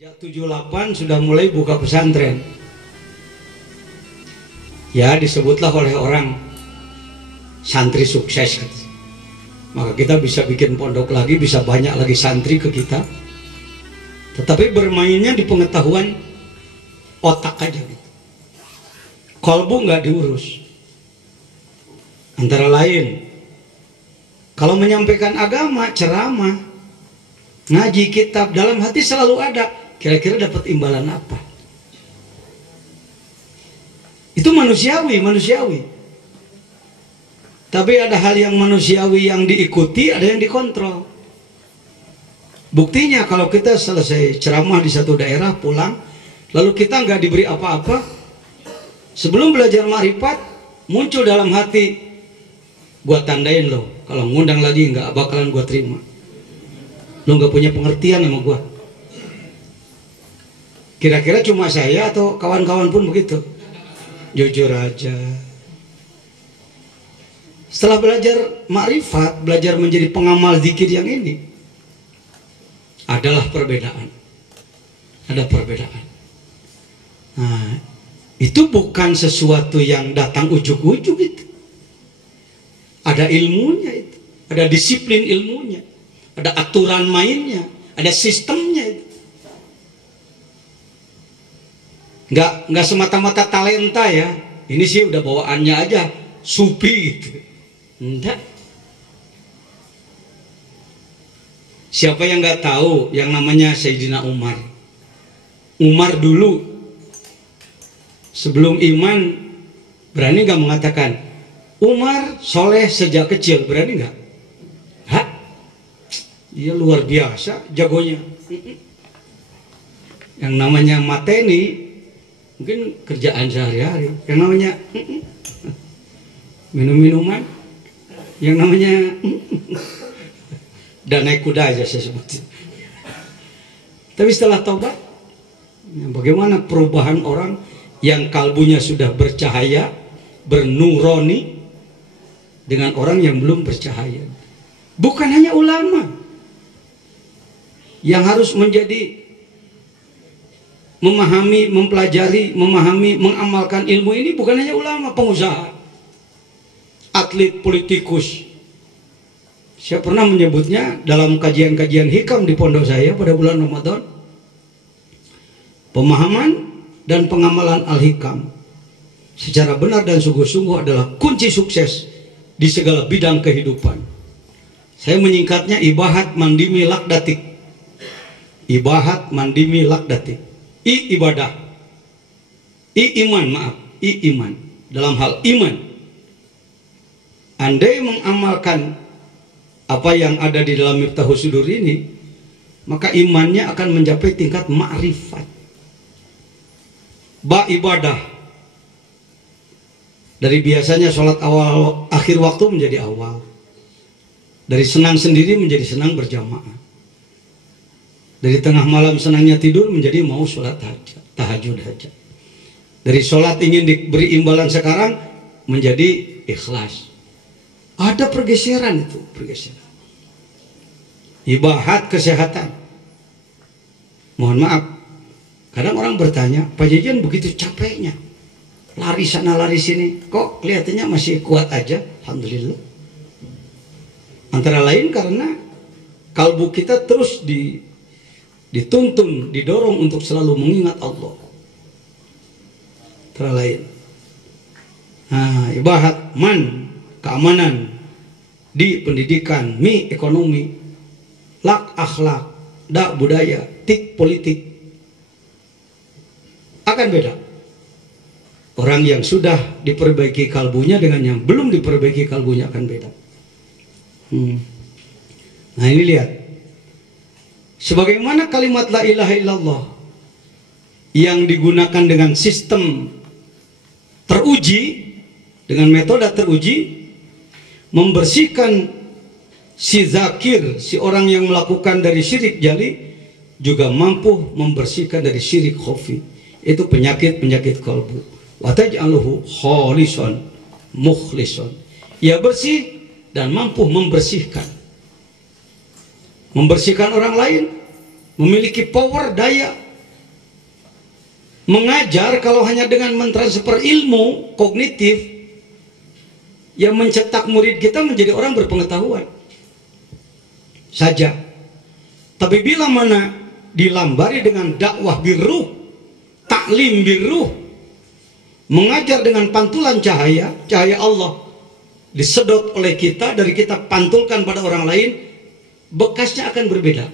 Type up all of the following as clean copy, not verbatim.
Sejak 78 sudah mulai buka pesantren. Ya, disebutlah oleh orang santri sukses. Maka kita bisa bikin pondok lagi, bisa banyak lagi santri ke kita. Tetapi bermainnya di pengetahuan otak aja gitu. Kolbu nggak diurus. Antara lain, kalau menyampaikan agama, ceramah, ngaji kitab, dalam hati selalu ada, kira-kira dapat imbalan apa? Itu manusiawi. Tapi ada hal yang manusiawi yang diikuti, ada yang dikontrol. Buktinya kalau kita selesai ceramah di satu daerah, pulang, lalu kita nggak diberi apa-apa, sebelum belajar ma'rifat, muncul dalam hati, gua tandain loh, kalau ngundang lagi nggak bakalan gua terima. Lo nggak punya pengertian sama gua. Kira-kira cuma saya atau kawan-kawan pun begitu? Jujur aja. Setelah belajar ma'rifat, belajar menjadi pengamal zikir yang ini, adalah perbedaan. Ada perbedaan. Nah, itu bukan sesuatu yang datang ujuk-ujuk itu. Ada ilmunya itu. Ada disiplin ilmunya. Ada aturan mainnya. Ada sistemnya itu. Nggak semata-mata talenta ya. Ini sih udah bawaannya aja supi gitu. Enggak. Siapa yang nggak tahu yang namanya Sayyidina Umar? Umar dulu sebelum iman berani nggak mengatakan Umar soleh sejak kecil, berani nggak? Hah? Dia luar biasa jagonya. Yang namanya mateni mungkin kerjaan sehari-hari, yang namanya minum-minuman, yang namanya dan naik kuda aja saya sebut. Tapi setelah tobat, bagaimana perubahan orang yang kalbunya sudah bercahaya, bernurani, dengan orang yang belum bercahaya. Bukan hanya ulama yang harus menjadi memahami, mempelajari, memahami, mengamalkan ilmu ini, bukan hanya ulama, pengusaha, atlet, politikus. Saya pernah menyebutnya dalam kajian-kajian hikam di pondok saya pada bulan Ramadan. Pemahaman dan pengamalan al-hikam secara benar dan sungguh-sungguh adalah kunci sukses di segala bidang kehidupan. Saya menyingkatnya ibahat mandimi lakdatik. Ibahat mandimi lakdatik. I ibadah, I iman, maaf, I iman. Dalam hal iman, andai mengamalkan apa yang ada di dalam Miftahus Sudur ini, maka imannya akan mencapai tingkat ma'rifat. Ba ibadah, dari biasanya sholat awal akhir waktu menjadi awal, dari senang sendiri menjadi senang berjamaah, dari tengah malam senangnya tidur menjadi mau sholat tahajud aja. Dari sholat ingin diberi imbalan sekarang menjadi ikhlas. Ada pergeseran itu, pergeseran. Ibahat kesehatan. Mohon maaf, kadang orang bertanya, Pak Jajan begitu capeknya, lari sana lari sini, kok kelihatannya masih kuat aja? Alhamdulillah. Antara lain karena kalbu kita terus dituntun, didorong untuk selalu mengingat Allah. Antara lain. Nah, ibahat man, keamanan, di pendidikan, mi ekonomi, lak akhlak, da budaya, tik politik. Akan beda. Orang yang sudah diperbaiki kalbunya dengan yang belum diperbaiki kalbunya akan beda. Nah ini lihat. Sebagaimana kalimat la ilaha illallah yang digunakan dengan sistem teruji, dengan metode teruji, membersihkan si zakir, si orang yang melakukan dari syirik jali, juga mampu membersihkan dari syirik khafi. Itu penyakit-penyakit kalbu. Wa taj'aluhu khalisan mukhlisan. Ia bersih dan mampu membersihkan. Membersihkan orang lain, memiliki power, daya. Mengajar kalau hanya dengan mentransfer ilmu kognitif, yang mencetak murid kita menjadi orang berpengetahuan saja. Tapi bila mana dilambari dengan dakwah biruh, taklim biruh, mengajar dengan pantulan cahaya, cahaya Allah disedot oleh kita, dari kita pantulkan pada orang lain, bekasnya akan berbeda.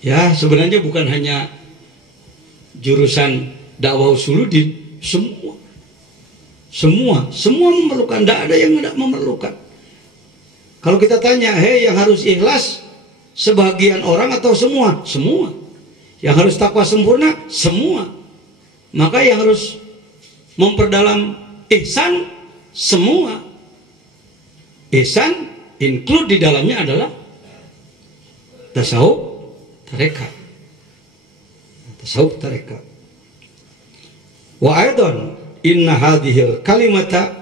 Ya, sebenarnya bukan hanya jurusan dakwah usuluddin, semua memerlukan, tidak ada yang tidak memerlukan. Kalau kita tanya, hei, yang harus ikhlas sebagian orang atau semua? Semua. Yang harus takwa sempurna? Semua. Maka yang harus memperdalam ihsan? Semua. Ihsan include di dalamnya adalah tasawuf tarekat. Tasawuf tarekat. Wa aidan inna hadhil kalimata,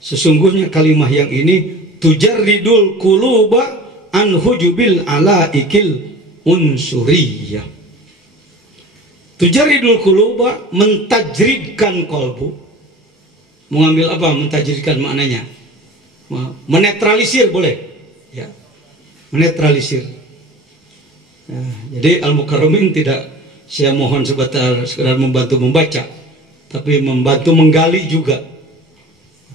sesungguhnya kalimah yang ini tujarridul quluba an hujubil alaikil unsuriyah. Tujarridul quluba, mentajridkan kolbu. Mengambil apa mentajridkan maknanya? Menetralisir boleh, ya. Menetralisir. Ya, jadi Al-Mukarramin tidak saya mohon sekedar membantu membaca, tapi membantu menggali juga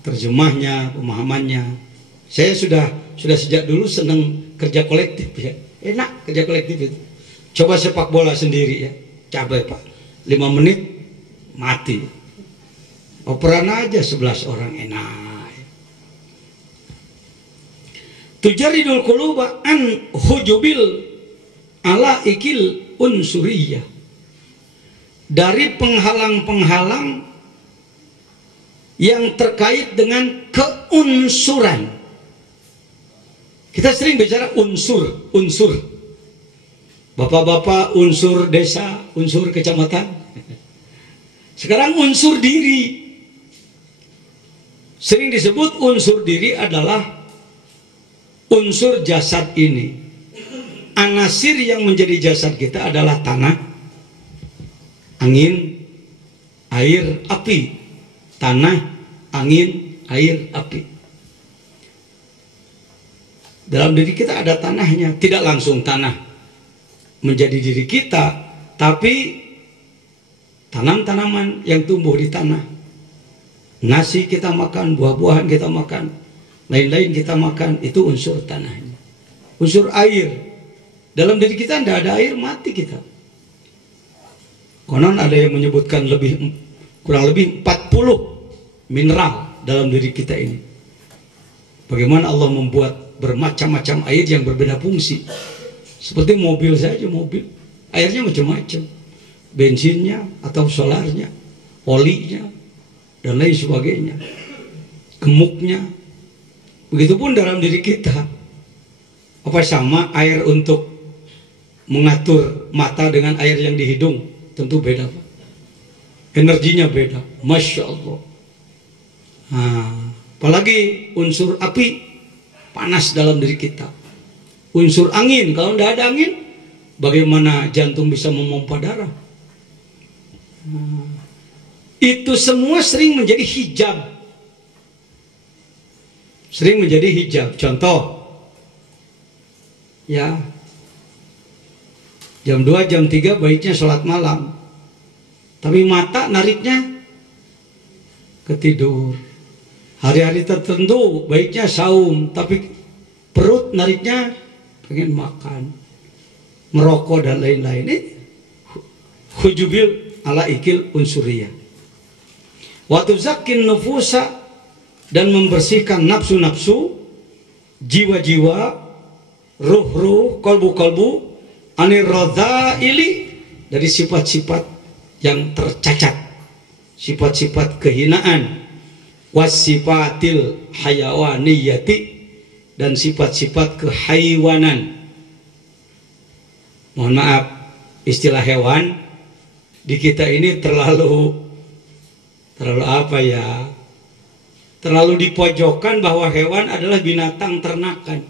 terjemahnya, pemahamannya. Saya sudah sejak dulu senang kerja kolektif, ya. Enak kerja kolektif itu. Coba sepak bola sendiri, ya. Capek Pak. 5 menit mati. Operan aja 11 orang, enak. Tujaridul quluba an hujubil ala ikil unsuriyah, dari penghalang-penghalang yang terkait dengan keunsuran. Kita sering bicara unsur. Bapak-bapak unsur desa, unsur kecamatan. Sekarang unsur diri. Sering disebut unsur diri adalah unsur jasad ini. Anasir yang menjadi jasad kita adalah tanah, angin, air, api. Tanah, angin, air, api. Dalam diri kita ada tanahnya. Tidak langsung tanah menjadi diri kita, tapi tanam-tanaman yang tumbuh di tanah. Nasi kita makan, buah-buahan kita makan, lain-lain kita makan, itu unsur tanahnya. Unsur air, dalam diri kita tidak ada air, mati kita. Konon ada yang menyebutkan kurang lebih 40 mineral dalam diri kita ini. Bagaimana Allah membuat bermacam-macam air yang berbeda fungsi. Seperti mobil saja, mobil airnya macam-macam, bensinnya atau solarnya, olinya, dan lain sebagainya, gemuknya. Begitupun dalam diri kita. Apa sama air untuk mengatur mata dengan air yang di hidung? Tentu beda, Pak. Energinya beda. Masya Allah. Apalagi unsur api, panas dalam diri kita. Unsur angin, kalau tidak ada angin, bagaimana jantung bisa memompa darah? Itu semua sering menjadi hijab. Sering menjadi hijab. Contoh, ya, jam 2, jam 3 baiknya sholat malam, tapi mata nariknya ke tidur. Hari-hari tertentu baiknya saum, tapi perut nariknya pengen makan, merokok dan lain-lain. Ini hujubil ala ikil unsuriyah. Waktu zakin nufusa, dan membersihkan nafsu-nafsu, jiwa-jiwa, ruh-ruh, kolbu-kolbu, anir radhaili, dari sifat-sifat yang tercacat, sifat-sifat kehinaan, wasifatil hayawaniyati, dan sifat-sifat kehaiwanan. Mohon maaf, istilah hewan di kita ini terlalu apa ya? Terlalu dipojokkan bahwa hewan adalah binatang ternakan.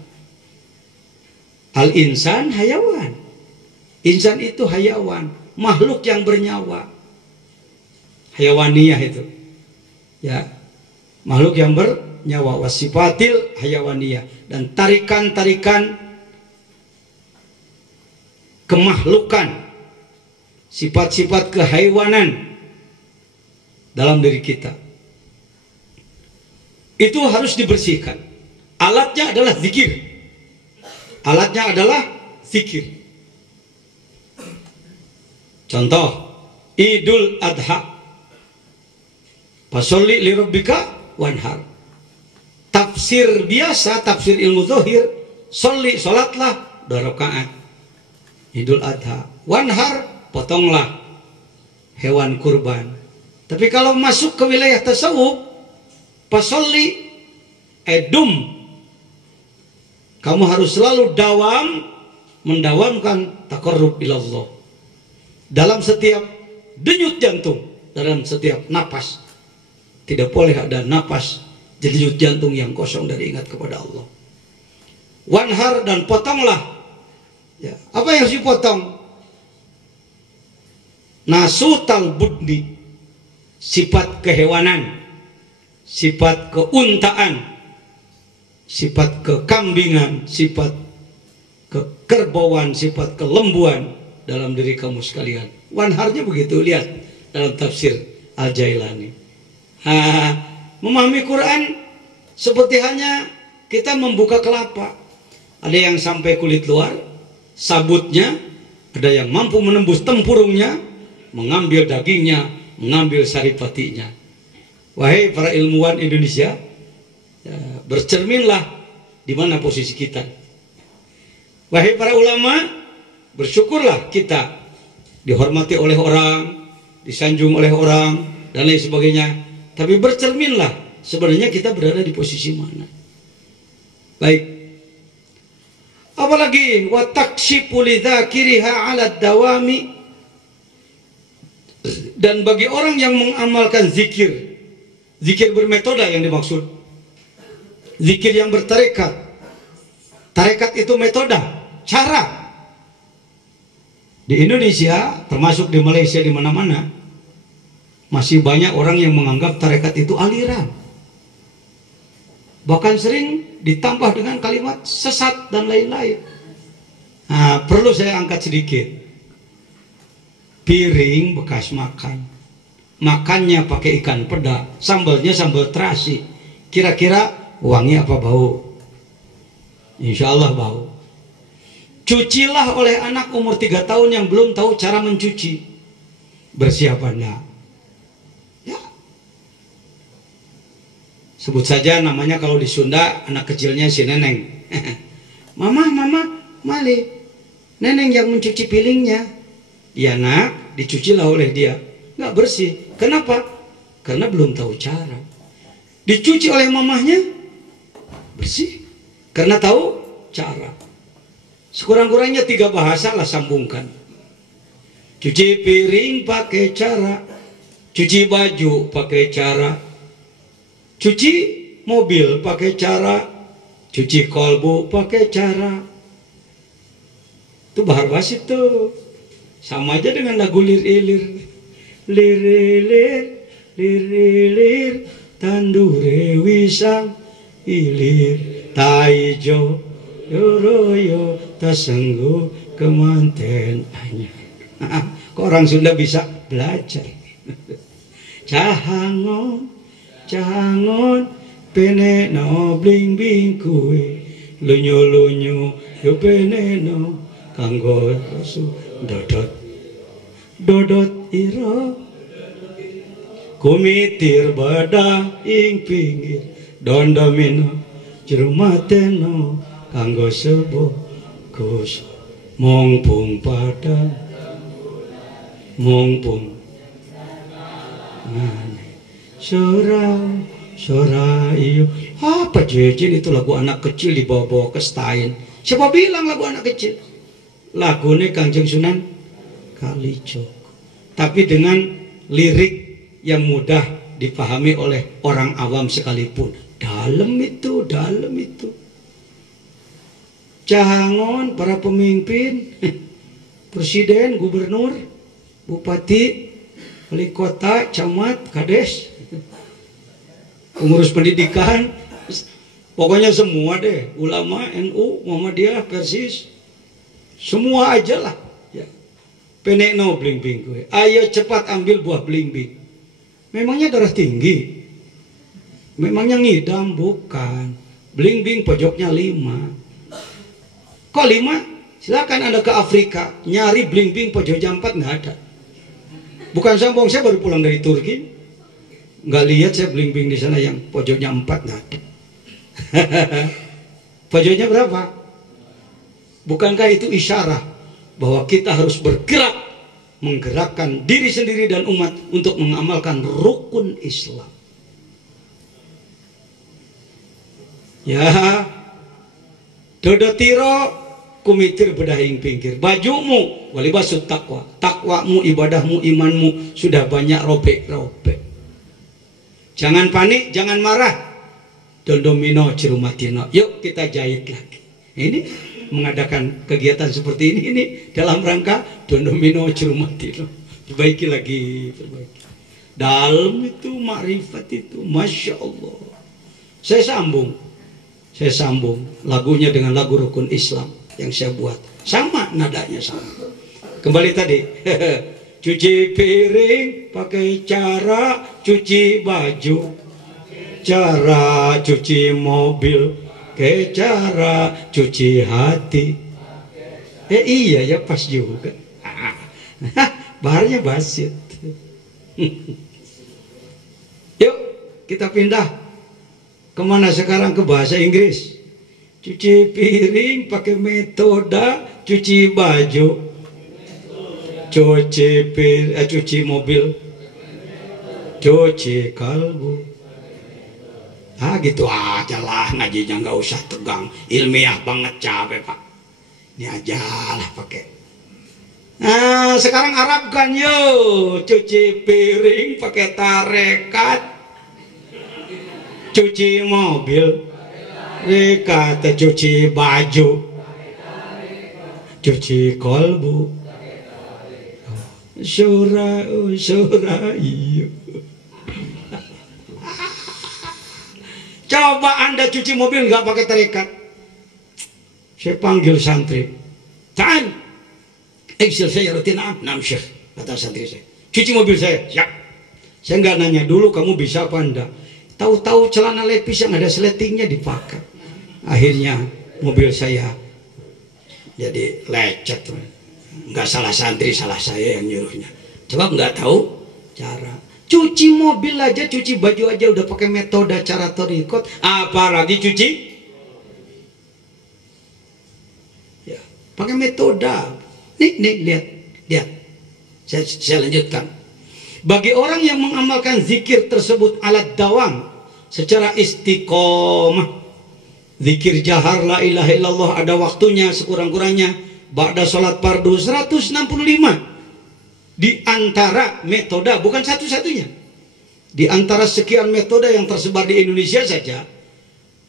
Al-insan hayawan. Insan itu hayawan, makhluk yang bernyawa. Hayawaniyah itu. Ya, makhluk yang bernyawa, wasifatil hayawaniyah, dan tarikan-tarikan kemakhlukan, sifat-sifat kehaiwanan dalam diri kita. Itu harus dibersihkan. Alatnya adalah zikir. Alatnya adalah zikir. Contoh, Idul Adha. Fasolli li rabbika wanhar. Tafsir biasa, tafsir ilmu zahir, sholli, sholatlah 2 rakaat. Idul Adha. Wanhar, potonglah hewan kurban. Tapi kalau masuk ke wilayah tasawuf, fasolli edum, kamu harus selalu mendawamkan taqarrub ilallah dalam setiap denyut jantung, dalam setiap napas. Tidak boleh ada napas denyut jantung yang kosong dari ingat kepada Allah. Wanhar, dan potonglah. Ya, apa yang harus dipotong? Nasutal budni, sifat kehewanan, sifat keuntaan, sifat kekambingan, sifat kekerbauan, sifat kelembuan dalam diri kamu sekalian. Wanharnya begitu, lihat dalam tafsir Al-Jailani. Memahami Quran seperti hanya kita membuka kelapa. Ada yang sampai kulit luar, sabutnya, ada yang mampu menembus tempurungnya, mengambil dagingnya, mengambil saripatinya. Wahai para ilmuwan Indonesia, ya, bercerminlah di mana posisi kita. Wahai para ulama, bersyukurlah kita dihormati oleh orang, disanjung oleh orang, dan lain sebagainya. Tapi bercerminlah sebenarnya kita berada di posisi mana. Baik. Apalagi wa takshifu lidzakiriha 'ala dawami, dan bagi orang yang mengamalkan zikir, zikir bermetoda yang dimaksud, zikir yang bertarekat. Tarekat itu metoda, cara. Di Indonesia, termasuk di Malaysia, di mana-mana, masih banyak orang yang menganggap tarekat itu aliran. Bahkan sering ditambah dengan kalimat sesat dan lain-lain. Nah, perlu saya angkat sedikit. Piring bekas makan, makannya pakai ikan peda, sambalnya sambal terasi, kira-kira wangi apa bau? Insya Allah bau. Cucilah oleh anak umur 3 tahun yang belum tahu cara mencuci, bersih apa enggak? Ya. Sebut saja namanya, kalau di Sunda anak kecilnya si Neneng. Mama, mali, Neneng yang mencuci piringnya. Ya nak, dicucilah oleh dia, nggak bersih. Kenapa? Karena belum tahu cara. Dicuci oleh mamahnya, bersih, karena tahu cara. Sekurang-kurangnya 3 bahasa lah sambungkan. Cuci piring pakai cara, cuci baju pakai cara, cuci mobil pakai cara, cuci kolbu pakai cara. Itu bahar basit tuh. Sama aja dengan lagu lir-ilir. Lir-ilir, lir-ilir, tandure wisang, ilir, taijo, yoroyo, tasenggu, kemanten anyar. Kok orang Sunda bisa belajar? Cahangon, peneno bling-bling kue, lunyu-lunyu, yo peneno, kanggo rasu. Dodot iro kumitir bada ing pinggir dondomino jerumateno kanggo sebo kus mongpung padang mongpung Sora iyo. Apa Jejin itu lagu anak kecil dibawa-bawa ke stain. Siapa bilang lagu anak kecil? Lagunya Kangjeng Sunan Kalijogo. Tapi dengan lirik yang mudah dipahami oleh orang awam sekalipun. Dalam itu. Jangan para pemimpin, presiden, gubernur, bupati, wali kota, camat, kades, pengurus pendidikan, pokoknya semua deh, ulama, NU, Muhammadiyah, Persis, semua aja lah. Ya. Penek no bling-bling gue. Ayo cepat ambil buah bling-bling. Memangnya darah tinggi? Memangnya ngidam? Bukan. Bling-bling pojoknya 5. Kok 5? Silakan Anda ke Afrika nyari bling-bling pojoknya 4, nggak ada. Bukan sombong, saya baru pulang dari Turki, nggak lihat saya bling-bling di sana yang pojoknya 4, nggak ada. Pojoknya berapa? Bukankah itu isyarat bahwa kita harus bergerak, menggerakkan diri sendiri dan umat untuk mengamalkan rukun Islam? Ya, dodo tiro kumitir bedahing pinggir, bajumu walibasut takwa, takwamu, ibadahmu, imanmu sudah banyak robek-robek. Jangan panik, jangan marah. Dondomino cirumatino, yuk kita jahit lagi. Ini mengadakan kegiatan seperti ini dalam rangka Dondomino cirumatino, perbaiki lagi, perbaiki. Dalam itu makrifat itu, masya Allah. Saya sambung lagunya dengan lagu rukun Islam yang saya buat, sama nadanya sama. Kembali tadi, cuci piring pakai cara cuci baju, cara cuci mobil ke cara cuci hati. Iya ya, pas juga. Baharnya basit. Yuk kita pindah kemana sekarang? Ke bahasa Inggris. Cuci piring pakai metode cuci baju, cuci mobil, cuci kalbu. Gitu aja lah ngajinya, nggak usah tegang, ilmiah banget, capek Pak. Ini aja lah pakai. Nah sekarang Arabkan yuk, cuci piring pakai tarekat, cuci mobil kata cuci baju, cuci kolbu, surah iyo. Coba Anda cuci mobil nggak pakai tarekat, saya panggil santri, Tan, saya rutin Syekh, kata santri saya, cuci mobil saya, siap. Saya nggak nanya dulu kamu bisa apa enggak, tahu-tahu celana lepis yang ada seletingnya dipakai. Akhirnya mobil saya jadi lecet. Nggak salah santri, salah saya yang nyuruhnya. Coba nggak tahu cara cuci mobil aja, cuci baju aja udah pakai metode cara torikot, apalagi cuci ya pakai metode. Nih lihat. Saya lanjutkan. Bagi orang yang mengamalkan zikir tersebut alat dawam secara istiqomah, zikir jahar la ilaha illallah ada waktunya sekurang-kurangnya ba'da sholat fardu 165. Di antara metode, bukan satu-satunya, di antara sekian metode yang tersebar di Indonesia saja,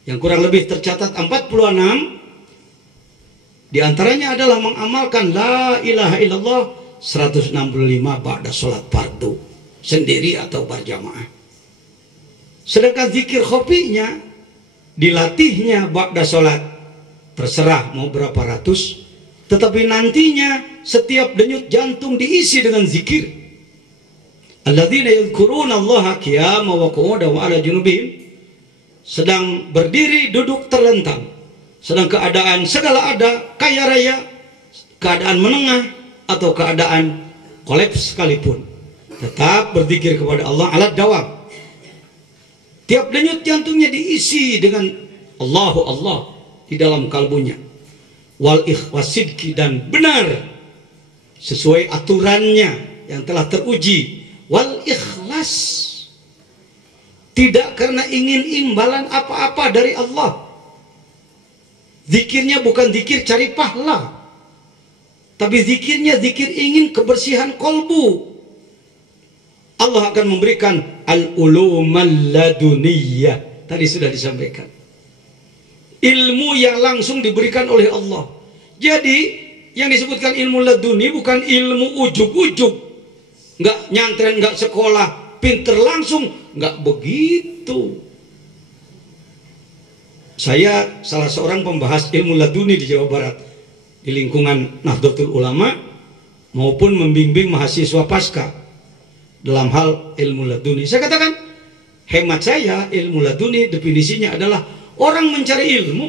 yang kurang lebih tercatat 46, di antaranya adalah mengamalkan la ilaha illallah 165 ba'da sholat fardu, sendiri atau berjamaah. Sedangkan zikir khofinya dilatihnya ba'da sholat, terserah mau berapa ratus, tetapi nantinya setiap denyut jantung diisi dengan zikir. Alladzina yadhkuruna Allaha qiyaman wa qu'udan wa 'ala junubihim, sedang berdiri, duduk, terlentang, sedang keadaan segala ada, kaya raya, keadaan menengah atau keadaan kolaps sekalipun, tetap berzikir kepada Allah alat dawam. Tiap denyut jantungnya diisi dengan Allahu Allah di dalam kalbunya. Wal ikhwasidki, dan benar sesuai aturannya yang telah teruji. Wal ikhlas ikhlas, tidak karena ingin imbalan apa-apa dari Allah. Zikirnya bukan zikir cari pahala, tapi zikirnya zikir ingin kebersihan kolbu. Allah akan memberikan al-ulumal laduniyah. Tadi sudah disampaikan. Ilmu yang langsung diberikan oleh Allah. Jadi yang disebutkan ilmu laduni bukan ilmu ujub-ujub. Nggak nyantren, nggak sekolah, pinter langsung. Nggak begitu. Saya salah seorang pembahas ilmu laduni di Jawa Barat. Di lingkungan Nahdlatul Ulama. Maupun membimbing mahasiswa pasca dalam hal ilmu laduni. Saya katakan, hemat saya, ilmu laduni definisinya adalah orang mencari ilmu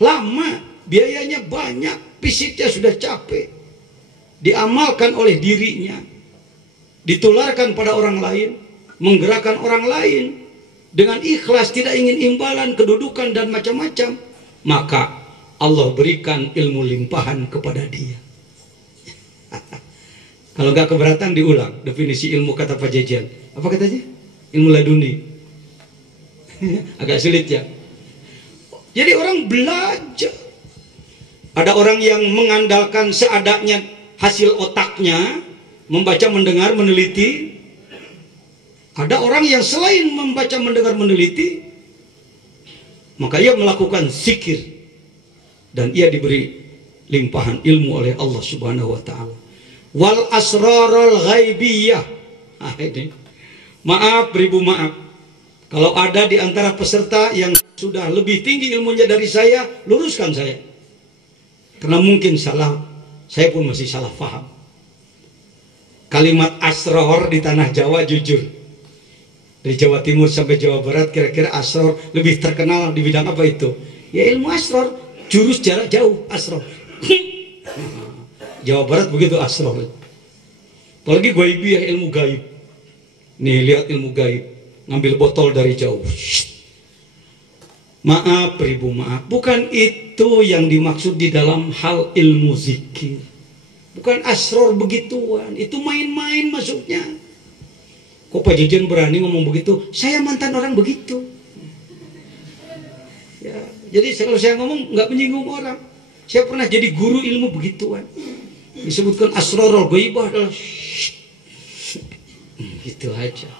lama, biayanya banyak, fisiknya sudah capek, diamalkan oleh dirinya, ditularkan pada orang lain, menggerakkan orang lain dengan ikhlas, tidak ingin imbalan, kedudukan dan macam-macam, maka Allah berikan ilmu limpahan kepada dia. Kalau nggak keberatan diulang definisi ilmu kata Pak Jejen. Apa katanya? Ilmu laduni. Agak sulit ya. Jadi orang belajar. Ada orang yang mengandalkan seadanya hasil otaknya, membaca, mendengar, meneliti. Ada orang yang selain membaca, mendengar, meneliti, maka ia melakukan zikir dan ia diberi limpahan ilmu oleh Allah Subhanahu wa taala. Wal asrarul ghaibiyah. Ini. Maaf, beribu maaf. Kalau ada di antara peserta yang sudah lebih tinggi ilmunya dari saya, luruskan saya. Karena mungkin salah, saya pun masih salah paham. Kalimat asrar di tanah Jawa jujur. Dari Jawa Timur sampai Jawa Barat kira-kira asrar lebih terkenal di bidang apa itu? Ya ilmu asrar, jurus jarak jauh asrar. Jawa Barat begitu asrar. Apalagi gaibiyah, ilmu gaib. Nih lihat ilmu gaib, ngambil botol dari jauh. Maaf, beribu maaf, bukan itu yang dimaksud di dalam hal ilmu zikir. Bukan asrar begituan, itu main-main masuknya. Kok Pak Jejen berani ngomong begitu? Saya mantan orang begitu. Ya, jadi kalau saya ngomong nggak menyinggung orang. Saya pernah jadi guru ilmu begituan. Disebutkan asrarul ghaibah adalah gitu aja.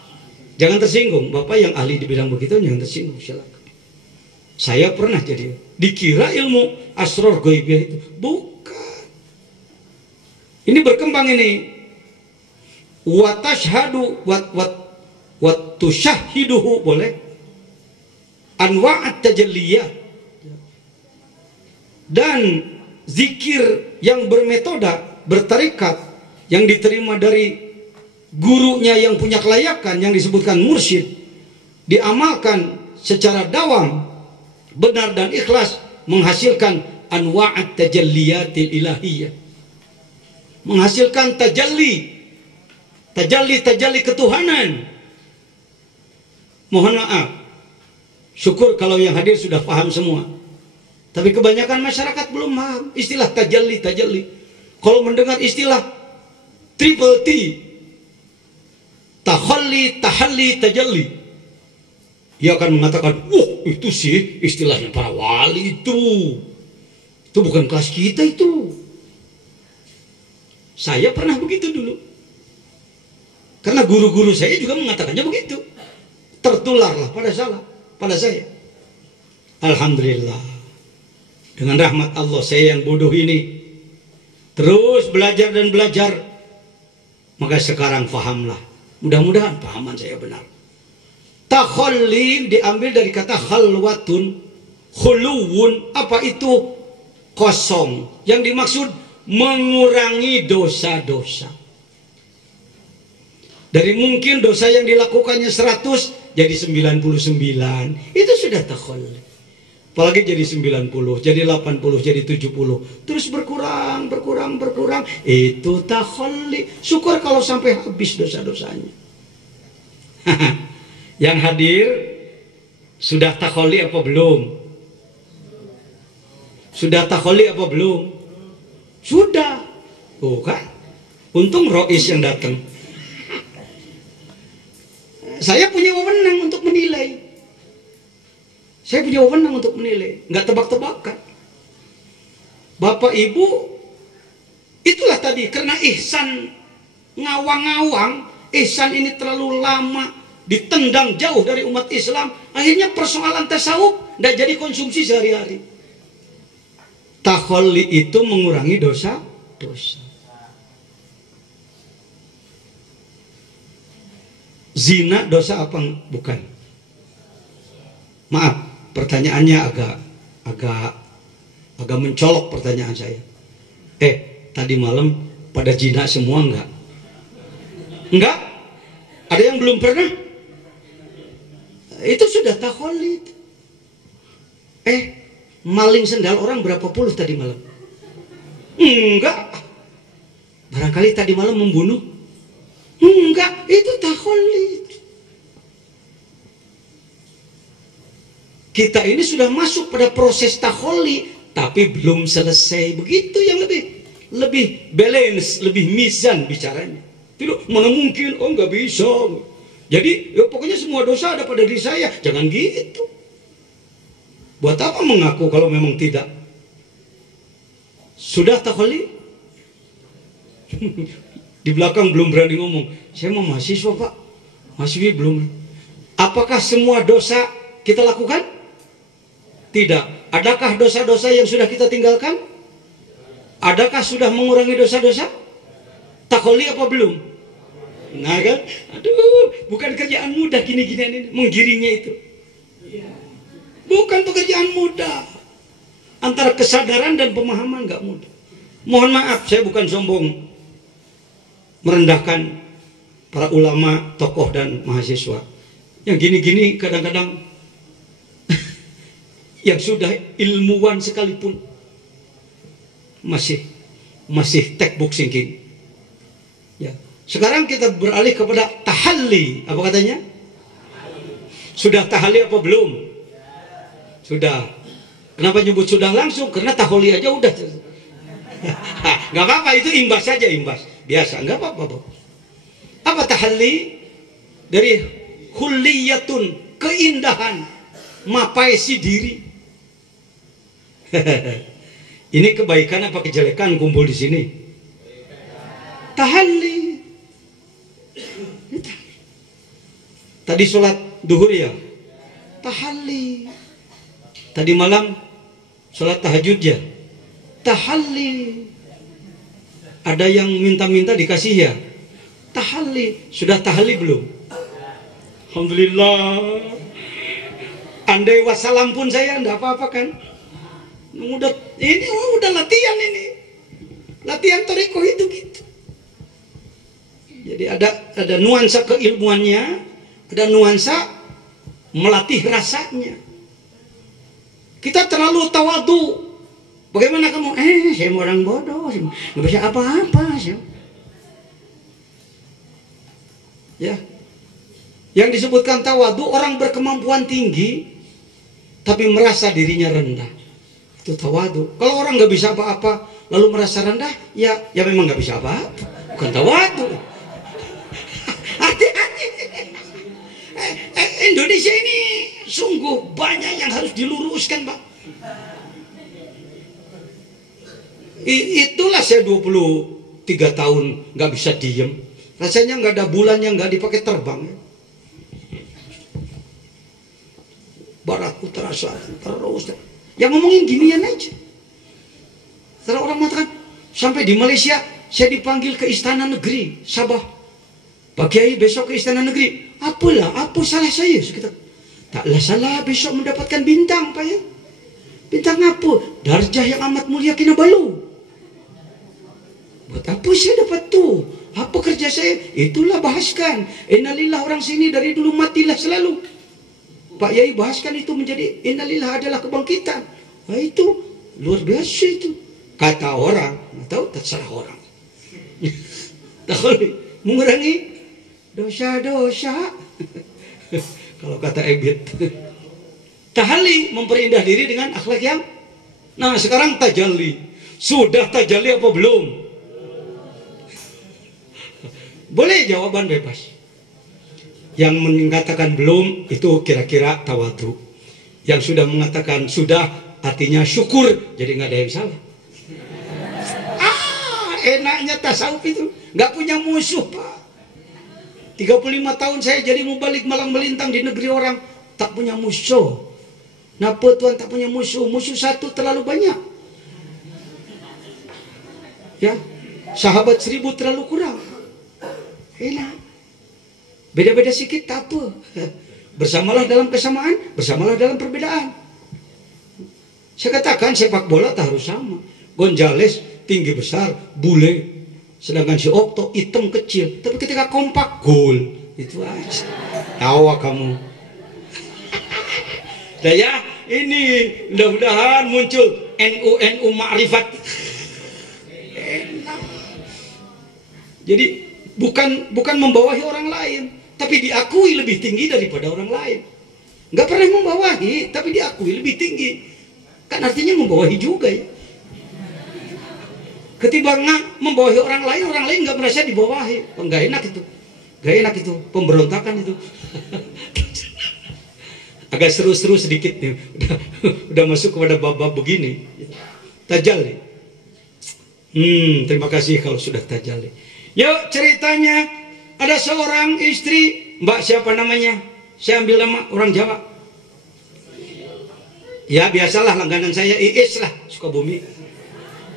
Jangan tersinggung, Bapak yang ahli di bidang begitu jangan tersinggung, silakan. Saya pernah jadi dikira ilmu asrar ghaibah itu bukan. Ini berkembang ini. Wa tashhadu wa tusyahhiduhu boleh. Anwa'at tajalliyah. Dan zikir yang bermetoda, bertarikat, yang diterima dari gurunya yang punya kelayakan, yang disebutkan mursyid, diamalkan secara dawam, benar dan ikhlas, menghasilkan anwa'at tajalliyatil ilahiyah, menghasilkan tajalli ketuhanan. Mohon maaf, syukur kalau yang hadir sudah paham semua. Tapi kebanyakan masyarakat belum paham istilah tajalli. Kalau mendengar istilah triple T, tahalli, tahalli, tajalli, ia akan mengatakan, itu sih istilahnya para wali itu bukan kelas kita itu. Saya pernah begitu dulu. Karena guru-guru saya juga mengatakannya begitu. Tertularlah pada saya. Alhamdulillah. Dengan rahmat Allah, saya yang bodoh ini terus belajar dan belajar, maka sekarang fahamlah. Mudah-mudahan pahaman saya benar. Takhalli diambil dari kata khalwatun, khuluwun. Apa itu? Kosong. Yang dimaksud mengurangi dosa-dosa. Dari mungkin dosa yang dilakukannya 100 jadi 99. Itu sudah takhalli. Apalagi jadi 90, jadi 80, jadi 70. Terus berkurang. Itu takhalli. Syukur kalau sampai habis dosa-dosanya. Yang hadir sudah takhalli apa belum? Sudah takhalli apa belum? Sudah. Oh kan? Untung Rois yang datang. Saya punya wewenang untuk menilai. Saya punya wewenang untuk menilai, nggak tebak-tebakan. Bapak Ibu, itulah tadi, karena ihsan ngawang-ngawang, ihsan ini terlalu lama ditendang jauh dari umat Islam, akhirnya persoalan tasawuf nggak jadi konsumsi sehari-hari. Takhalli itu mengurangi dosa-dosa. Zina dosa apa? Bukan. Maaf, pertanyaannya agak mencolok pertanyaan saya. Tadi malam pada zina semua enggak? Enggak? Ada yang belum pernah? Itu sudah takhalli. Maling sendal orang berapa puluh tadi malam? Enggak. Barangkali tadi malam membunuh? Enggak, itu takhalli. Kita ini sudah masuk pada proses takhalli, tapi belum selesai. Begitu yang lebih balance, lebih mizan bicaranya. Tidak, mana mungkin, nggak bisa. Jadi, ya pokoknya semua dosa ada pada diri saya. Jangan gitu. Buat apa mengaku kalau memang tidak? Sudah takhalli? Di belakang belum berani ngomong. Saya mau mahasiswa, Pak. Mahasiswa belum. Apakah semua dosa kita lakukan? Tidak. Adakah dosa-dosa yang sudah kita tinggalkan? Adakah sudah mengurangi dosa-dosa? Takhalli apa belum? Nah kan? Aduh, bukan kerjaan mudah gini-ginian ini. Menggiringnya itu. Bukan pekerjaan mudah. Antara kesadaran dan pemahaman nggak mudah. Mohon maaf, saya bukan sombong merendahkan para ulama, tokoh dan mahasiswa. Yang gini-gini kadang-kadang yang sudah ilmuwan sekalipun masih textbook thinking. Ya. Sekarang kita beralih kepada tahalli. Apa katanya? Sudah tahalli apa belum? Sudah. Kenapa nyebut sudah langsung? Karena tahalli aja udah. Gak apa-apa, itu imbas saja, imbas. Biasa, nggak apa-apa. Apa tahalli? Dari hulliyatun, keindahan, mapaisi diri. Ini kebaikan apa kejelekan kumpul di sini? Tahalli. Tadi sholat duhur ya? Tahalli. Tadi malam sholat tahajud ya? Tahalli. Ada yang minta-minta dikasih ya? Tahalli. Sudah tahalli belum? Alhamdulillah. Andai wassalam pun saya enggak apa-apa kan? Udah latihan ini. Latihan toriko itu gitu. Jadi ada nuansa keilmuannya, ada nuansa melatih rasanya. Kita terlalu tawadu. Bagaimana kamu? Saya orang bodoh, nggak bisa apa-apa. Ya, yang disebutkan tawadu, orang berkemampuan tinggi, tapi merasa dirinya rendah. Itu tawadu. Kalau orang nggak bisa apa-apa, lalu merasa rendah, ya memang nggak bisa apa-apa. Bukan tawadu. Hati-hati. Indonesia ini sungguh banyak yang harus diluruskan, Pak. Itulah saya 23 tahun nggak bisa diem. Rasanya nggak ada bulan yang nggak dipakai terbang. Barat, utara, selatan, terus. Yang ngomongin ginian aja. Setelah orang mengatakan, sampai di Malaysia, saya dipanggil ke Istana Negeri, Sabah. Pak Kiai besok ke Istana Negeri. Apa salah saya? Sekitar, taklah salah besok mendapatkan bintang, Pak ya. Bintang apa? Darjah yang amat mulia Kinabalu. Buat apa saya dapat tuh? Apa kerja saya? Itulah bahaskan. Innalillah, orang sini dari dulu matilah selalu. Pak Yai bahaskan itu menjadi innalillah adalah kebangkitan. Nah itu luar biasa itu. Kata orang, nggak tahu terserah orang. Mengurangi dosa-dosa. Kalau kata Ebit. Tahalli, memperindah diri dengan akhlak yang. Nah sekarang tajalli. Sudah tajalli apa belum? Boleh jawaban bebas. Yang mengatakan belum itu kira-kira tawadhu. Yang sudah mengatakan sudah artinya syukur, jadi nggak ada yang salah. Enaknya tasawuf itu nggak punya musuh, Pak. 35 tahun saya jadi mubalik malang melintang di negeri orang, tak punya musuh. Napa Tuhan tak punya musuh? Musuh satu terlalu banyak. Ya, sahabat 1000 terlalu kurang. Enak. Beda-beda sikit tak apa. Bersamalah dalam kesamaan, bersamalah dalam perbedaan. Saya katakan sepak bola tak harus sama. Gonzales tinggi besar, bule. Sedangkan si Okto hitam kecil. Tapi ketika kompak, gol. Itu aja. Tawa kamu. Nah ya, ini mudah-mudahan muncul NU Ma'rifat. Enak. Jadi bukan membawahi orang lain, tapi diakui lebih tinggi daripada orang lain. Nggak pernah membawahi, tapi diakui lebih tinggi. Kan artinya membawahi juga ya. Ketimbang membawahi orang lain nggak merasa dibawahi. Nggak enak itu. Nggak enak itu, pemberontakan itu. Agak seru-seru sedikit nih. Udah masuk kepada bab-bab begini. Tajalli. Terima kasih kalau sudah tajalli. Yuk ceritanya, ada seorang istri, Mbak siapa namanya? Saya ambil nama orang Jawa. Ya biasalah langganan saya Iis lah, Sukabumi.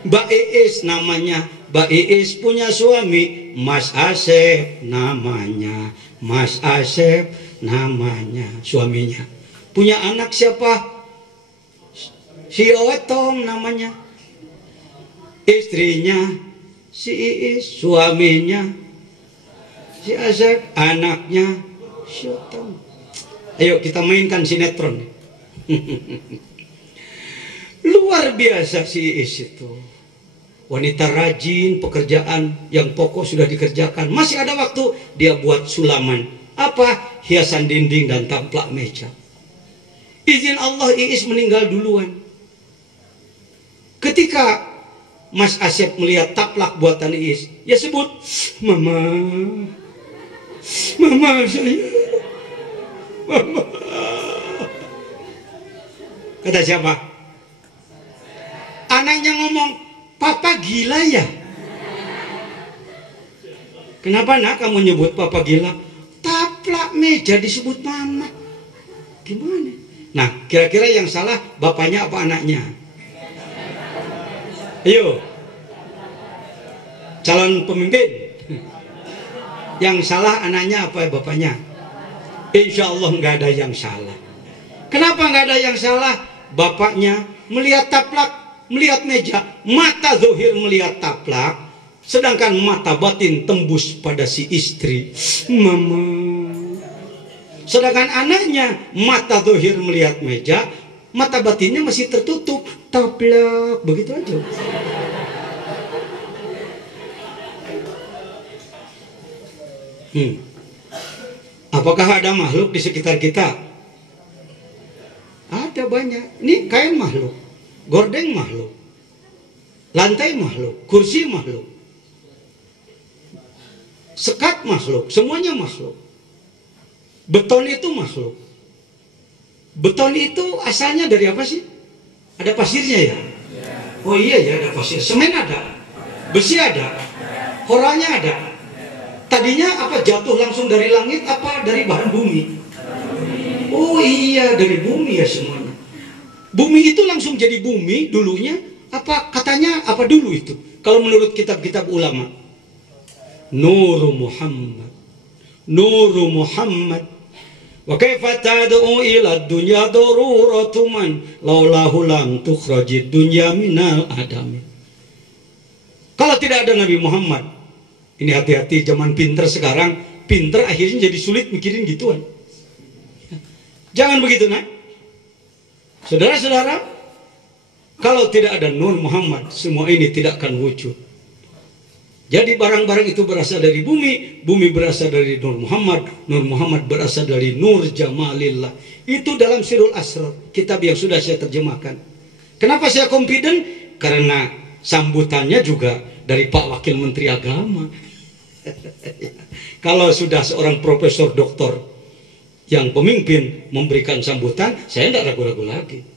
Mbak Iis namanya. Mbak Iis punya suami Mas Asep namanya. Mas Asep namanya suaminya. Punya anak siapa? Si Otong namanya. Istrinya si Iis, suaminya si Asep, anaknya si Otong. Ayo kita mainkan sinetron. Luar biasa si Iis itu. Wanita rajin, pekerjaan yang pokok sudah dikerjakan. Masih ada waktu dia buat sulaman. Apa? Hiasan dinding dan taplak meja. Izin Allah Iis meninggal duluan. Ketika Mas Asep melihat taplak buatan Iis, ya sebut, Mama saya, Mama. Kata siapa? Anaknya ngomong, Papa gila ya? Kenapa nak kamu nyebut Papa gila? Taplak meja disebut Mama. Gimana? Nah, kira-kira yang salah bapaknya apa anaknya? Ayo, calon pemimpin. Yang salah anaknya apa bapaknya? Insya Allah nggak ada yang salah. Kenapa nggak ada yang salah? Bapaknya melihat taplak, melihat meja, mata zahir melihat taplak, sedangkan mata batin tembus pada si istri, Mama. Sedangkan anaknya mata zahir melihat meja, mata batinnya masih tertutup, taplak, begitu aja. Apakah ada makhluk di sekitar kita? Ada banyak. Ini kain makhluk, gordeng makhluk, lantai makhluk, kursi makhluk, sekat makhluk, semuanya makhluk. Beton itu makhluk. Beton itu asalnya dari apa sih? Ada pasirnya ya? Oh iya ya, ada pasir. Semen ada, besi ada, koralnya ada. Tadinya apa, jatuh langsung dari langit apa dari bahan bumi? Oh iya, dari bumi ya semuanya. Bumi itu langsung jadi bumi dulunya. Apa katanya apa dulu itu? Kalau menurut kitab-kitab ulama, Nuru Muhammad, Nuru Muhammad. Wa kaifa tad'u ila dunya daruratu man laulahu lam tukhrajid dunya minal adami. Kalau tidak ada Nabi Muhammad, ini hati-hati zaman pinter sekarang, pinter akhirnya jadi sulit mikirin gituan. Jangan begitu, nak. Saudara-saudara, kalau tidak ada Nur Muhammad, semua ini tidak akan wujud. Jadi barang-barang itu berasal dari bumi, bumi berasal dari Nur Muhammad, Nur Muhammad berasal dari Nur Jamalillah. Itu dalam Sirul Asrar, kitab yang sudah saya terjemahkan. Kenapa saya confident? Karena sambutannya juga dari Pak Wakil Menteri Agama. Kalau sudah seorang profesor doktor yang pemimpin memberikan sambutan, saya tidak ragu-ragu lagi.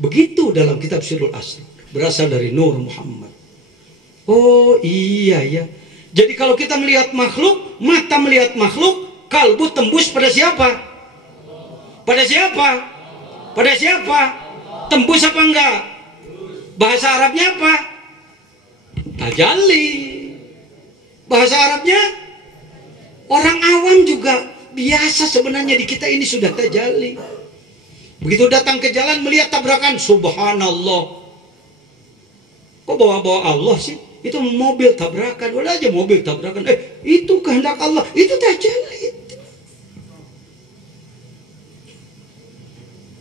Begitu dalam kitab Sirrul Asrar, berasal dari Nur Muhammad. Oh iya ya. Jadi kalau kita melihat makhluk, mata melihat makhluk, kalbu tembus pada siapa? Pada siapa? Pada siapa? Tembus apa enggak? Bahasa Arabnya apa? Tajalli. Bahasa Arabnya orang awam juga biasa sebenarnya, di kita ini sudah tajalli. Begitu datang ke jalan melihat tabrakan, subhanallah. Kok bawa-bawa Allah sih? Itu mobil tabrakan, udah aja mobil tabrakan. Itu kehendak Allah, itu tajalli.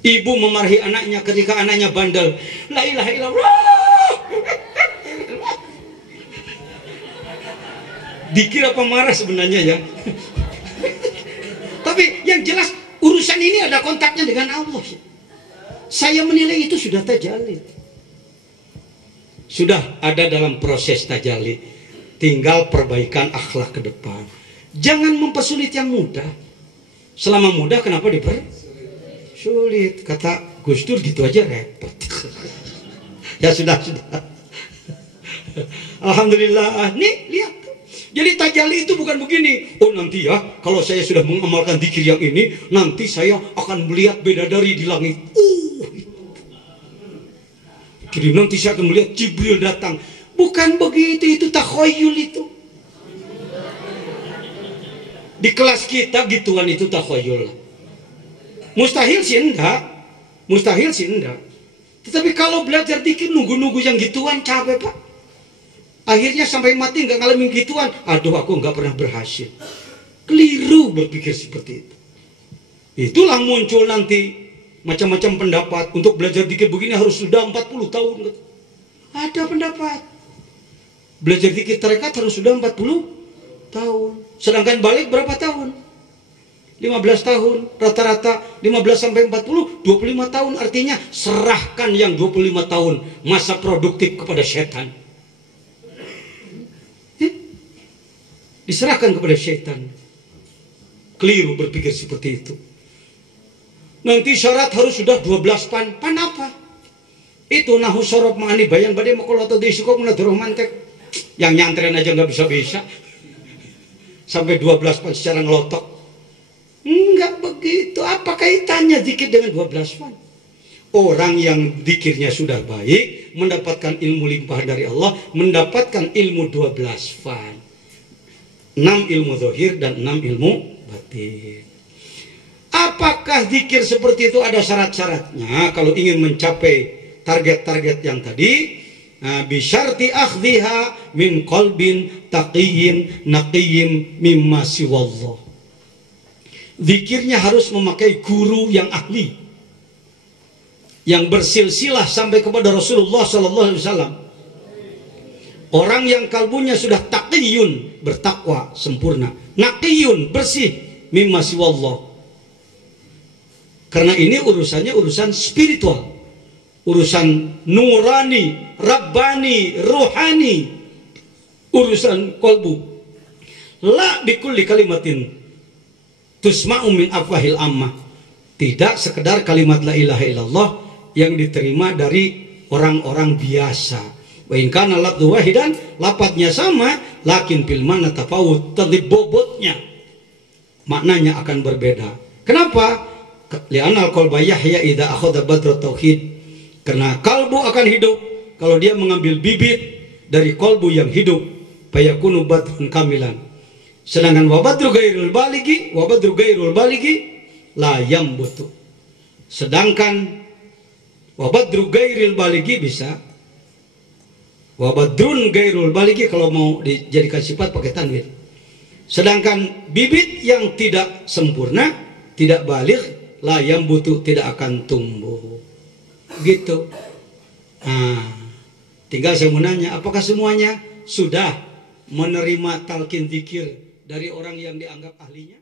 Ibu memarahi anaknya ketika anaknya bandel. La ilaha illallah. Dikira pemarah sebenarnya ya. Tapi yang jelas urusan ini ada kontaknya dengan Allah. Saya menilai itu sudah tajalli. Sudah ada dalam proses tajalli. Tinggal perbaikan akhlak ke depan. Jangan mempersulit yang mudah. Selama mudah kenapa dipersulit? Kata Gus Dur gitu aja repot. Ya sudah. Alhamdulillah. Nih lihat. Jadi tajalli itu bukan begini. Oh nanti ya, kalau saya sudah mengamalkan zikir yang ini, nanti saya akan melihat bidadari di langit. Jadi nanti saya akan melihat Jibril datang. Bukan begitu, itu takhayul itu. Di kelas kita gituan itu takhayul. Mustahil sih enggak. Mustahil sih enggak. Tetapi kalau belajar zikir nunggu-nunggu yang gituan capek Pak. Akhirnya sampai mati nggak ngalamin gituan. Aduh aku nggak pernah berhasil. Keliru berpikir seperti itu. Itulah muncul nanti macam-macam pendapat. Untuk belajar zikir begini harus sudah 40 tahun. Ada pendapat. Belajar zikir tarekat harus sudah 40 tahun. Sedangkan balik berapa tahun? 15 tahun. Rata-rata 15 sampai 40, 25 tahun. Artinya serahkan yang 25 tahun masa produktif kepada setan. Diserahkan kepada syaitan. Keliru berpikir seperti itu. Nanti syarat harus sudah 12 pan. Pan apa? Itu nahu sorob ma'ani bayan badai makul atau disyukuk menaduruh mantek. Yang nyantren aja nggak bisa-bisa. Sampai 12 pan secara ngelotok. Enggak begitu. Apa kaitannya zikir dengan 12 pan? Orang yang zikirnya sudah baik, mendapatkan ilmu limpah dari Allah, mendapatkan ilmu 12 fan. 6 ilmu zahir dan 6 ilmu batin. Apakah zikir seperti itu ada syarat-syaratnya kalau ingin mencapai target-target yang tadi? Bisyarti akhdhiha min qalbin taqiyyin naqiyyin mimma siwallah. Zikirnya harus memakai guru yang ahli, yang bersilsilah sampai kepada Rasulullah sallallahu alaihi wasallam. Orang yang kalbunya sudah taqiyun, bertakwa sempurna, naqiyun, bersih, mimma siwallah. Karena ini urusannya urusan spiritual, urusan nurani, rabbani, ruhani, urusan kolbu. La bikulli kalimatin tusma'u min afwahil ammah. Tidak sekedar kalimat la ilaha illallah yang diterima dari orang-orang biasa. Wa in kana lafdhu wahidan, lafadznya sama, lakin fil mana tafawut, tadi bobotnya maknanya akan berbeda. Kenapa? Li'anal qalba yahya idza akhadha badra tauhid. Karena kalbu akan hidup kalau dia mengambil bibit dari kalbu yang hidup, fayakunu badrun kamilan. Sedangkan wabadru gairul baligi la yambutu. Sedangkan wabadru gairil baligi bisa, wabadrun gairul baligi kalau mau dijadikan sifat pakai tanwin. Sedangkan bibit yang tidak sempurna, tidak balik, la yambutu, tidak akan tumbuh. Gitu. Tinggal saya mau nanya, apakah semuanya sudah menerima talqin zikir dari orang yang dianggap ahlinya?